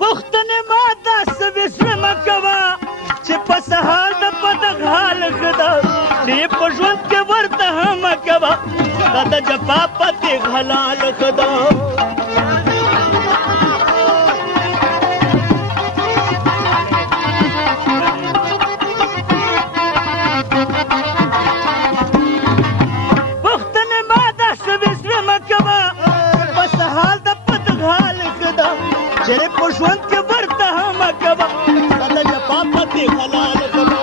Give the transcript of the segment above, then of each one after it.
پښتنې ما داسې وسره مه کوه چې په سهار د پتک حال ښه ده چې په ژوند کې ورته هم مه کوه دا د جفا پتک حلال ښه ده پښتنې ما داسې وسره مه کوه په سهار د پتک حال ښه ده چیرې په ژوند کې ورته هم مه کوه دا د جفا پتک حلال ښه ده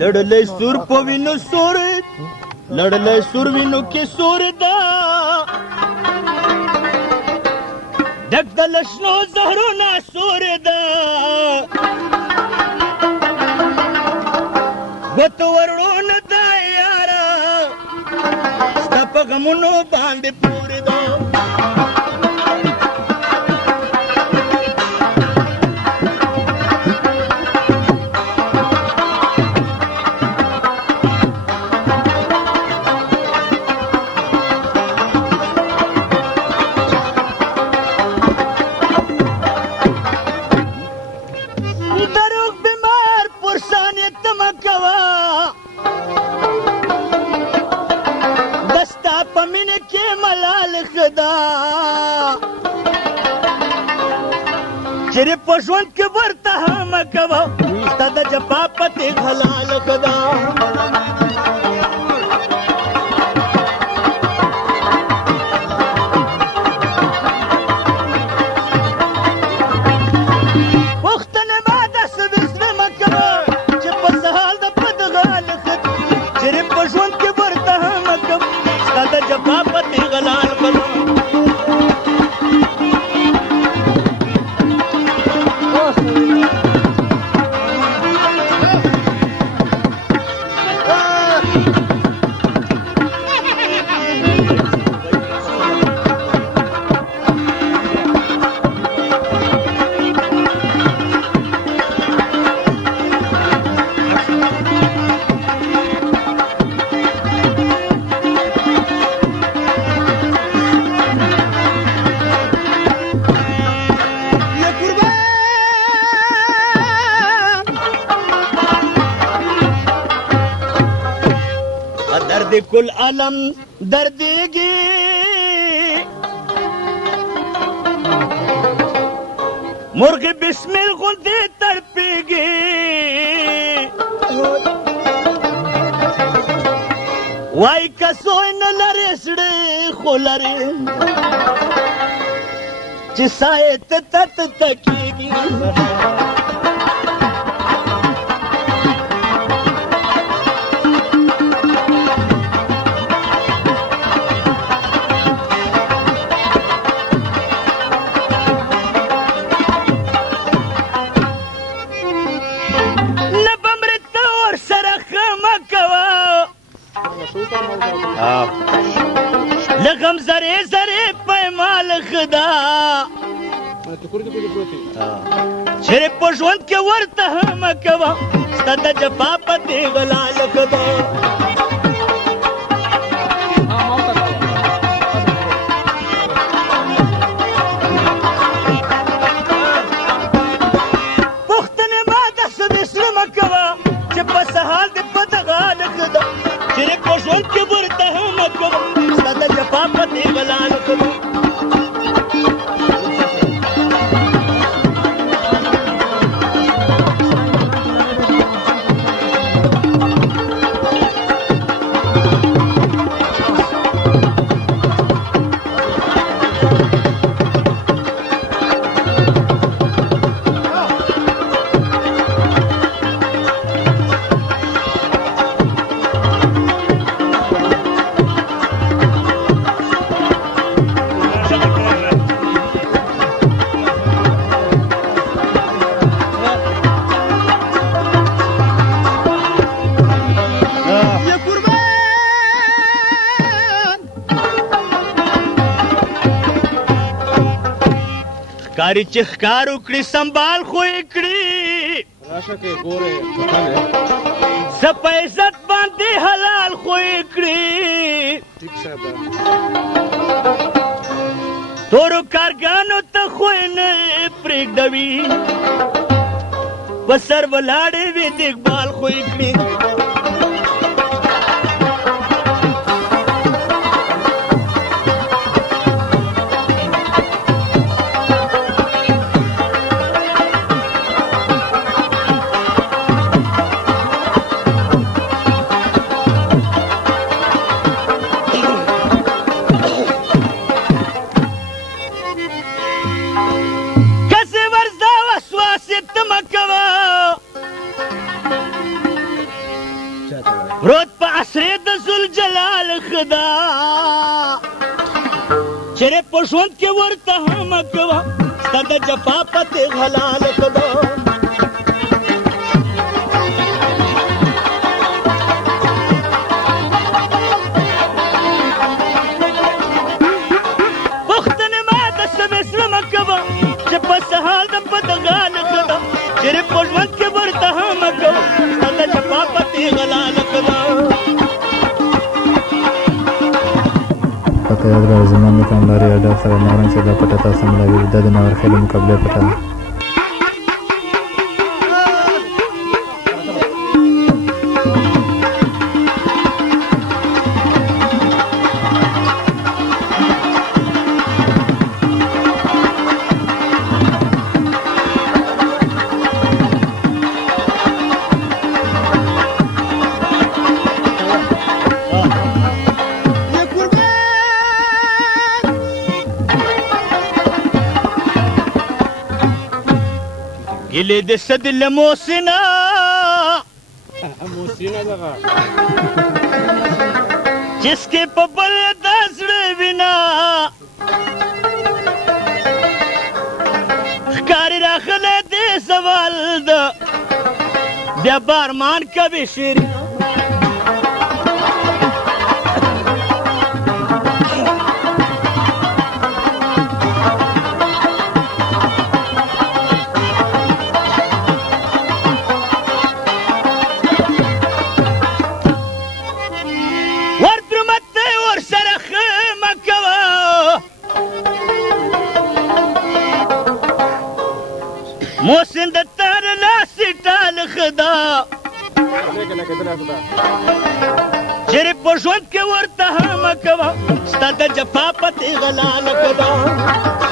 لړلی سور په وینو سور لړلی سور وینو کې سور ده ډک د لشنو زهرونه سور ده ګوتو ورړونه ده یاره ستا په غمونو باندې پور ده چیرې په ژوند کې ورته هم مه کوه ستا د جفا پتک حلال ښه ده پښتنې ما داسې وسره مه کوه چې په سهار د پتک حال ښه ده چیرې په ژوند کې ورته هم مه کوه ستا د جفا پتک حلال ښه ده درد کل علم دردیگی مرغ بسمل غندی تڑپیگی وائی کسوئی نلری سڑی خولری چی سایت تت تکیگی لغم زره زره پیمال خدا چیرې په ژوند کې ورته هم مه کوه ستا د جفا پتک حلال ښه ده پښتنې ما داسې وسره مه کوه چې په سهار د پتک حال ښه ده چیرې په ژوند کې ورته هم مه کوه ستا د جفا پتک حلال ښه ده ښکاري چې ښکار وکړي سنبال خو یې کړي راشه کې ګورې څه څه په عزت باندې حلال خو یې کړي ټیک صاحب ده تورو کارګانو ته خو یې نه پرېږدوي په سر ولاړې وي د اقبال خو یې کړي روت په عصرې د ذوالجلال خدا چېرې په ژوند کې ورته همه کوه ستا د جفا پتې حلال خدا پوښتنې ما د سمې زړه مه کوه چې په سهال د پتغال خدا چېرې په ژوند کې ورته همه کوه ستا د جفا پتې حلال پته یاد را زمان نکام لاری اډر سره نورن چې دا پټه تاسو ملاوي د نورخېلو مقابله پټه ګلې د صد له موسینا موسینا دغه جسکې په بل د زړه وینا ښکاري راغلی دې سوال ده بیا بارمان کوي شیرینه محسن د تار لاسې ټال خدا چېرې په ژوند کې ورته همه کوه ستا د جفا پتې غلا نه کده